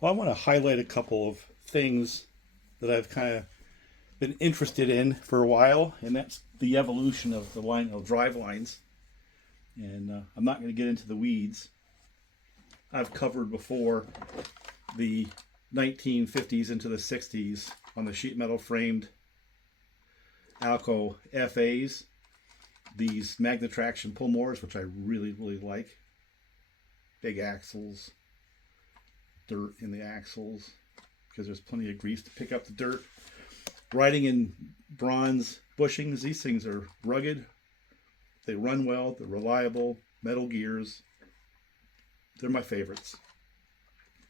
Well, I want to highlight a couple of things that I've kind of been interested in for a while, and that's the evolution of the Lionel drive lines. And I'm not going to get into the weeds. I've covered before the 1950s into the 60s on the sheet metal framed Alco FAs, these magnet traction pull motors, which I really, really like. Big axles, dirt in the axles because there's plenty of grease to pick up the dirt. Riding in bronze bushings, these things are rugged. They run well, they're reliable, metal gears. They're my favorites.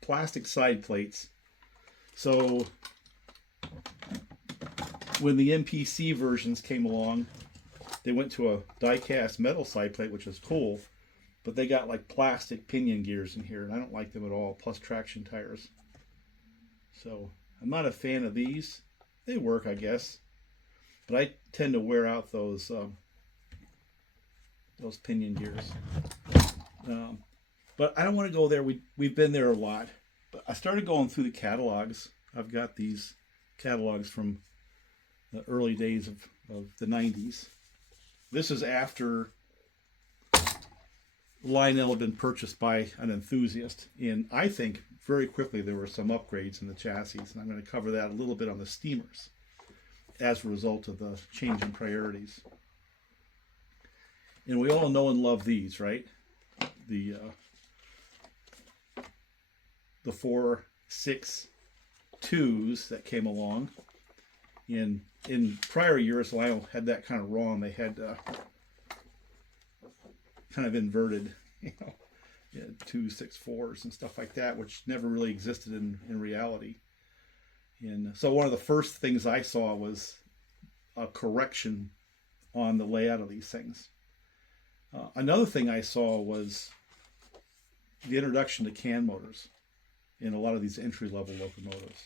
Plastic side plates. So when the MPC versions came along, they went to a die-cast metal side plate, which is cool, but they got like plastic pinion gears in here, and I don't like them at all, plus traction tires. So I'm not a fan of these. They work, I guess, but I tend to wear out those pinion gears. But I don't want to go there. We've been there a lot. But I started going through the catalogs. I've got these catalogs from the early days of the 90s. This is after Lionel had been purchased by an enthusiast. And I think very quickly there were some upgrades in the chassis. And I'm going to cover that a little bit on the steamers as a result of the change in priorities. And we all know and love these, right? The 4.6.2s that came along. In prior years, Lionel had that kind of wrong. They had kind of inverted, 2.6.4s and stuff like that, which never really existed in reality. And so one of the first things I saw was a correction on the layout of these things. Another thing I saw was the introduction to can motors in a lot of these entry-level locomotives.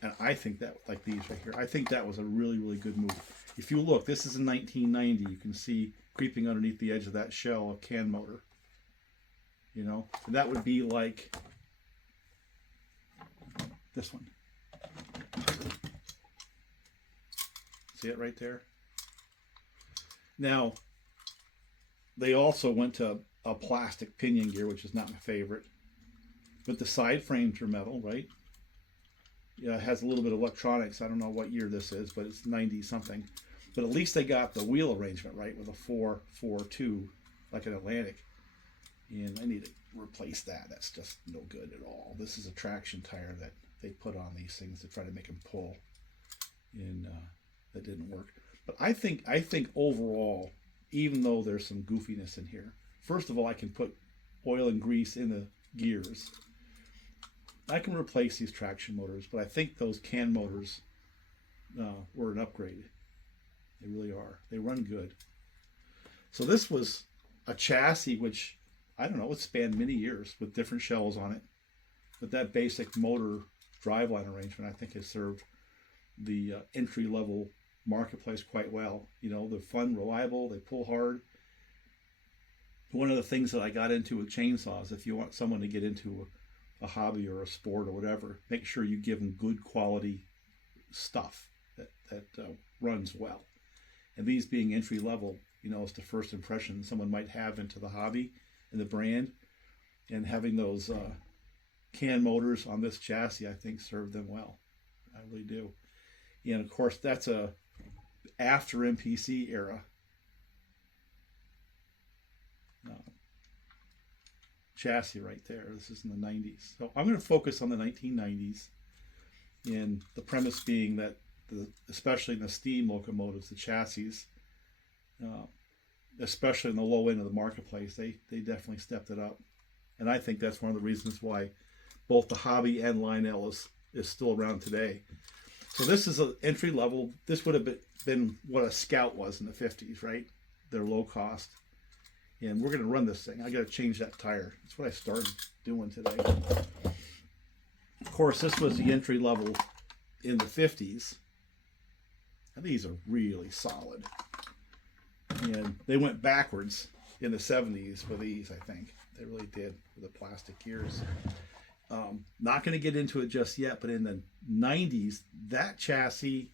And I think that, like these right here, I think that was a really, really good move. If you look, this is in 1990. You can see creeping underneath the edge of that shell a can motor. And that would be like this one. See it right there? Now, they also went to a plastic pinion gear, which is not my favorite. But the side frames are metal, right? Yeah, it has a little bit of electronics. I don't know what year this is, but it's 90 something. But at least they got the wheel arrangement right with a 4.4.2, like an Atlantic. And I need to replace that. That's just no good at all. This is a traction tire that they put on these things to try to make them pull. And that didn't work. But I think overall, even though there's some goofiness in here, first of all, I can put oil and grease in the gears. I can replace these traction motors, but I think those can motors were an upgrade. They really are. They run good. So this was a chassis which, I don't know, it spanned many years with different shells on it. But that basic motor driveline arrangement, I think, has served the entry-level marketplace quite well. They're fun, reliable, they pull hard. One of the things that I got into with chainsaws, if you want someone to get into a hobby or a sport or whatever, make sure you give them good quality stuff that runs well. And these being entry level, it's the first impression someone might have into the hobby and the brand. And having those can motors on this chassis, I think, served them well. I really do. And of course, that's a after MPC era chassis right there. This is in the 90s. So I'm going to focus on the 1990s, and the premise being that, especially in the steam locomotives, the chassis, especially in the low end of the marketplace, they definitely stepped it up. And I think that's one of the reasons why both the hobby and Lionel is still around today. So this is an entry level. This would have been what a Scout was in the 50s, right? They're low cost. And we're going to run this thing. I got to change that tire. That's what I started doing today. Of course, this was the entry level in the 50s. And these are really solid. And they went backwards in the 70s with these, I think. They really did, with the plastic gears. Not going to get into it just yet, but in the 90s, that chassis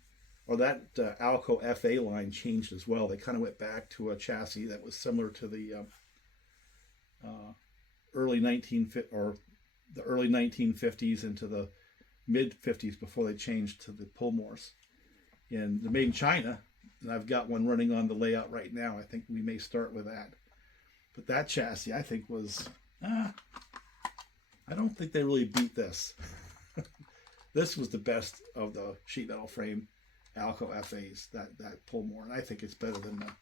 or that Alco FA line changed as well. They kind of went back to a chassis that was similar to the early 1950s into the mid 50s before they changed to the Pullmores. And they're made in China, and I've got one running on the layout right now. I think we may start with that. But that chassis, I think, was I don't think they really beat this. This was the best of the sheet metal frame Alco FAs, that Pullmore, and I think it's better than the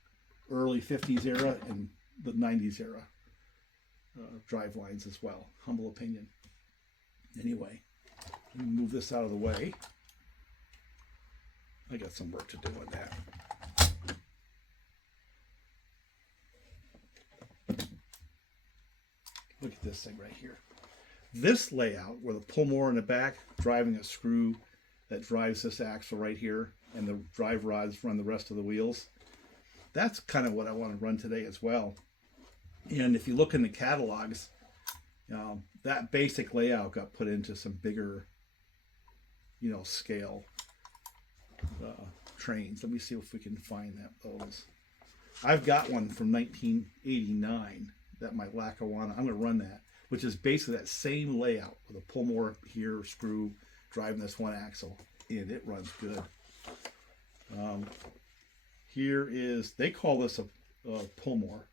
early 50s era and the 90s era drive lines as well. Humble opinion. Anyway, let me move this out of the way. I got some work to do on that. Look at this thing right here. This layout, where the Pullmore in the back driving a screw that drives this axle right here, and the drive rods run the rest of the wheels, that's kind of what I want to run today as well. And if you look in the catalogs, that basic layout got put into some bigger, scale trains. Let me see if we can find those. I've got one from 1989, that my Lackawanna. I'm going to run that, which is basically that same layout with a Pullmore here, screw, driving this one axle, and it runs good. Here is, they call this a Pullmore.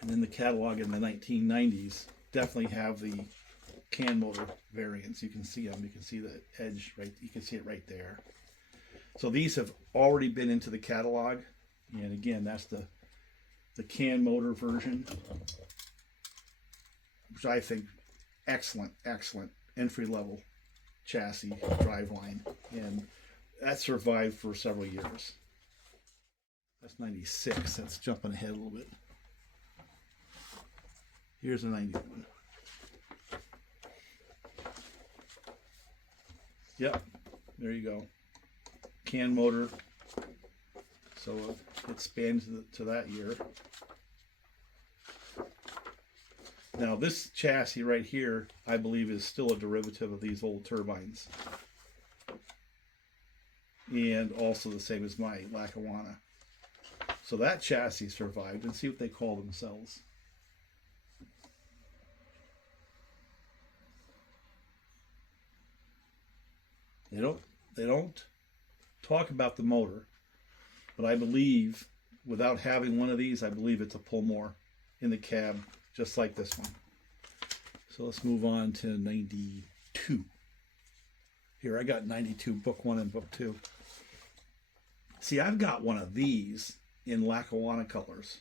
And in the catalog in the 1990s, definitely have the can motor variants. You can see them. You can see the edge right. You can see it right there. So these have already been into the catalog. And again, that's the can motor version, which I think excellent entry level chassis driveline, and that survived for several years. That's 96. That's jumping ahead a little bit. Here's a 91. Yep, there you go. Can motor. So it spans to that year. Now this chassis right here, I believe, is still a derivative of these old turbines. And also the same as my Lackawanna. So that chassis survived, and see what they call themselves. They don't talk about the motor, but I believe, without having one of these, I believe it's a Pullmore in the cab, just like this one. So let's move on to 92. Here, I got 92, book 1 and book 2. See, I've got one of these in Lackawanna colors,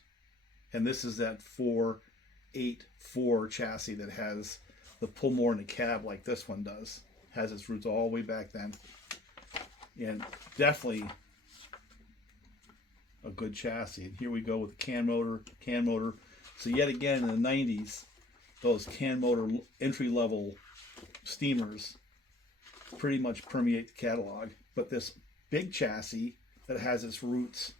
and this is that 484 chassis that has the Pullmore in the cab like this one does. Has its roots all the way back then, and definitely a good chassis. And here we go with the can motor. So yet again, in the 90s, those can motor entry-level steamers pretty much permeate the catalog. But this big chassis that has its roots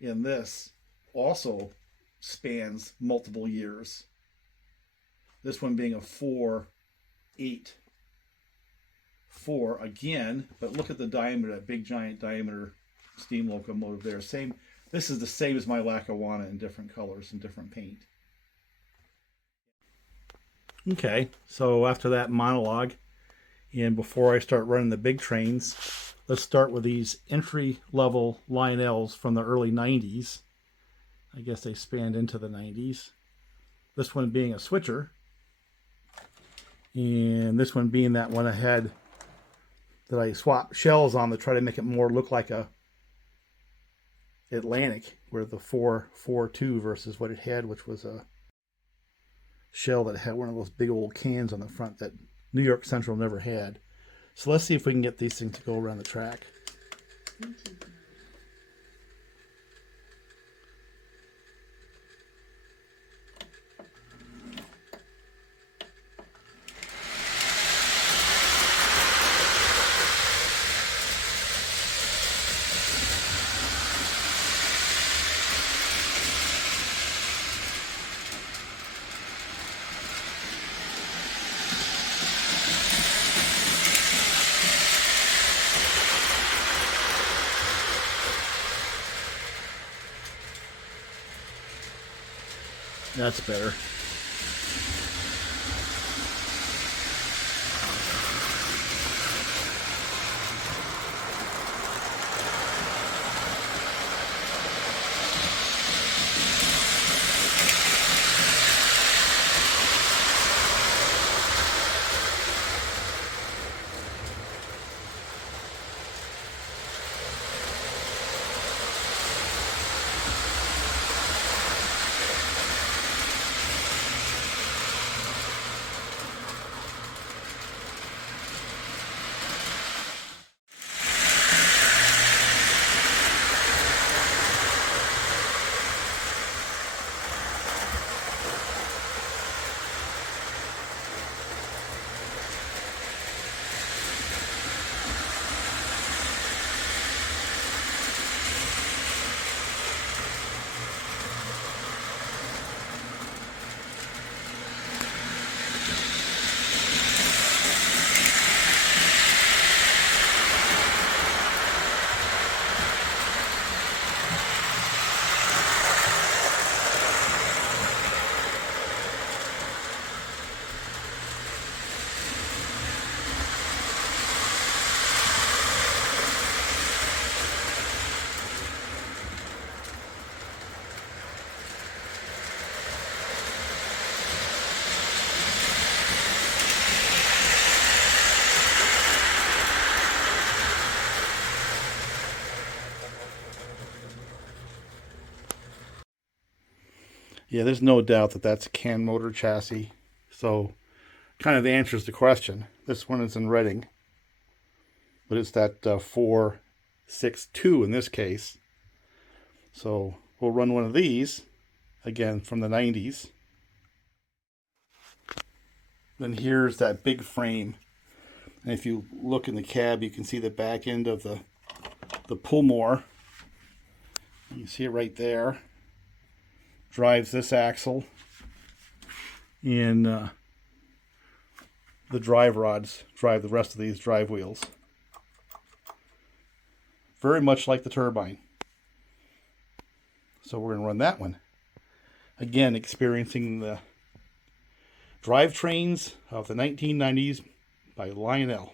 in this also spans multiple years. This one being a 484 again, but look at the diameter, that big giant diameter steam locomotive there. This is the same as my Lackawanna in different colors and different paint. Okay, so after that monologue, and before I start running the big trains, let's start with these entry-level Lionels from the early 90s. I guess they spanned into the 90s. This one being a switcher, and this one being that one I had that I swapped shells on to try to make it more look like a Atlantic, where the 442 versus what it had, which was a shell that had one of those big old cans on the front that New York Central never had. So let's see if we can get these things to go around the track. That's better. Yeah, there's no doubt that that's a can motor chassis. So kind of answers the question. This one is in Reading, but it's that 462 in this case. So we'll run one of these, again from the 90s. Then here's that big frame. And if you look in the cab, you can see the back end of the pullmore. You can see it right there. Drives this axle, and the drive rods drive the rest of these drive wheels. Very much like the turbine. So we're going to run that one. Again, experiencing the drivetrains of the 1990s by Lionel.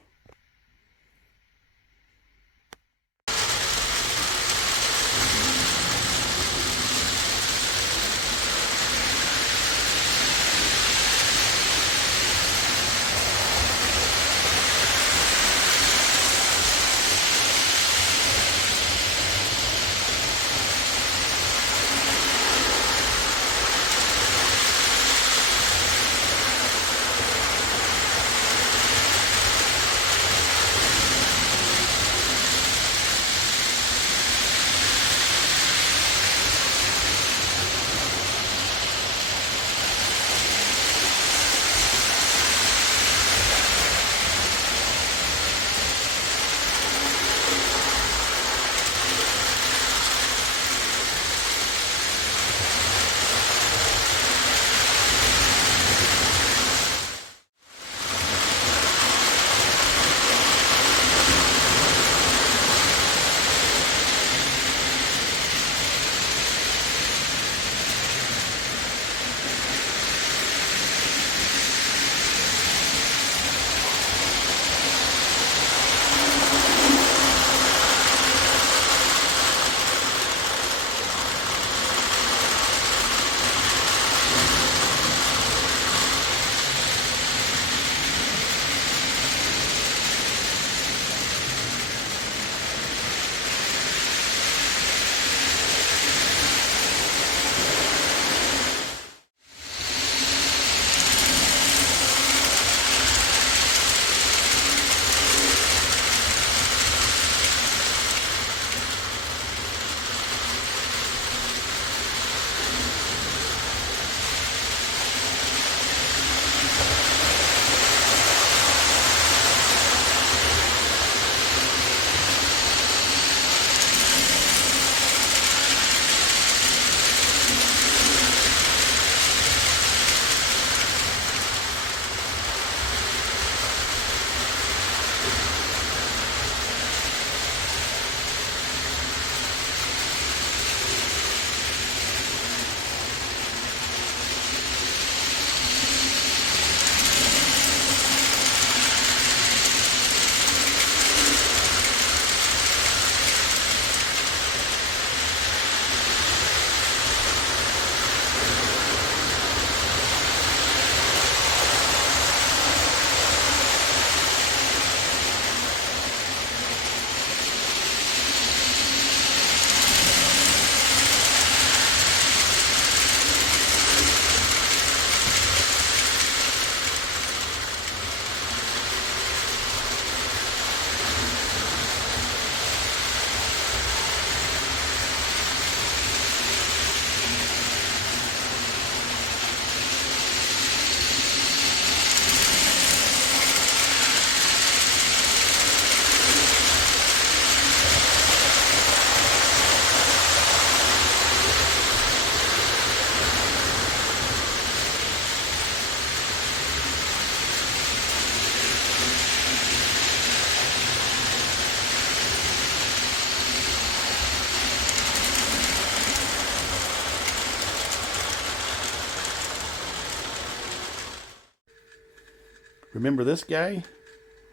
Remember this guy?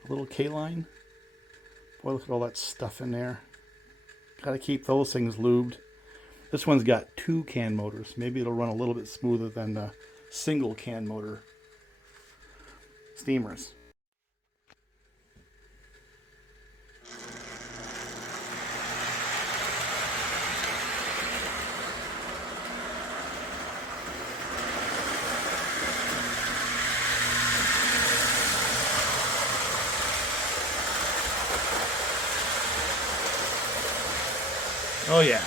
A little K-line? Boy, look at all that stuff in there. Got to keep those things lubed. This one's got 2 can motors. Maybe it'll run a little bit smoother than the single can motor steamers. Oh yeah.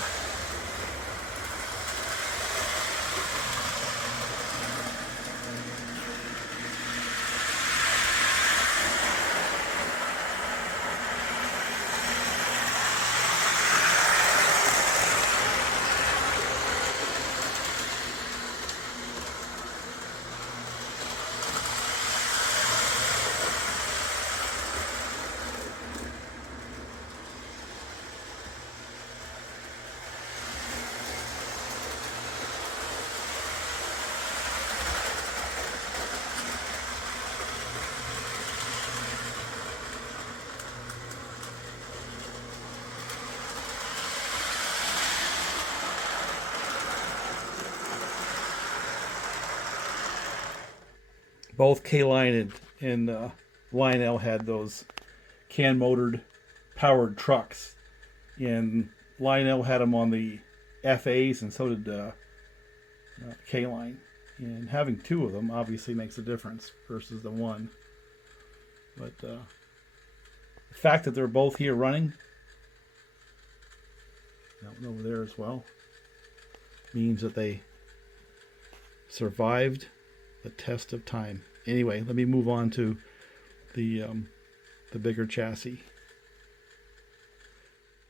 Both K-Line and Lionel had those can-motored powered trucks. And Lionel had them on the FAs, and so did K-Line. And having 2 of them obviously makes a difference versus the one. But the fact that they're both here running, that one over there as well, means that they survived the test of time. Anyway, let me move on to the bigger chassis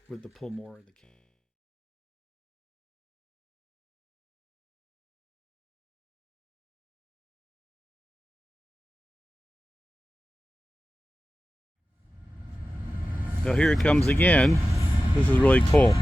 with the pull more in the can. Now here it comes again. This is really cool.